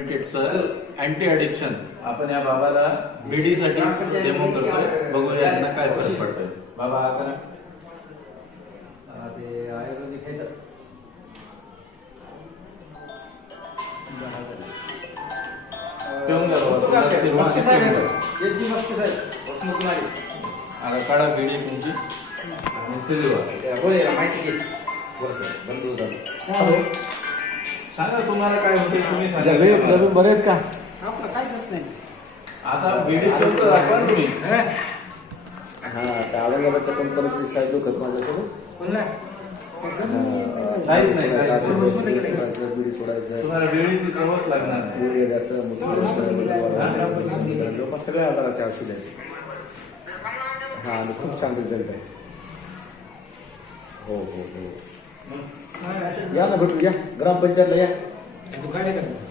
लिमिटेडचं anti addiction आपण या बाबाला बीडीसाठी डेमो करतोय, बघूया यांना काय फरक पडतोय. बाबा हा करा. ते आयुर्वेदिक आहे तर ठेवून द्या बाबा. मस्के साहेब येतात एक जी मस्के साहेब वसमत मारी आता काढा बीडी तुमची आणि सिल्वा बोले माहिती घे बस बंद होतात. सांगा तुम्हाला काय होते तुम्ही जमीन सांगा. बरे आहेत का? आपलं काहीच होत नाही. आता बीडी ठेवतो दाखवा तुम्ही. हा त्या औरंगाबादच्या कंपनीची साईड दुखत माझ्यासोबत बोलला काहीच नाही, काहीच नाही. बिडी सोडायचं तुम्हाला बीडीची जवळ लागणार नाही. सगळ्या आजाराचे औषध आहे. हा आणि खूप छान रिझल्ट आहे. हो हो हो या ना भेटू या ग्रामपंचायतला या. तू काय करतो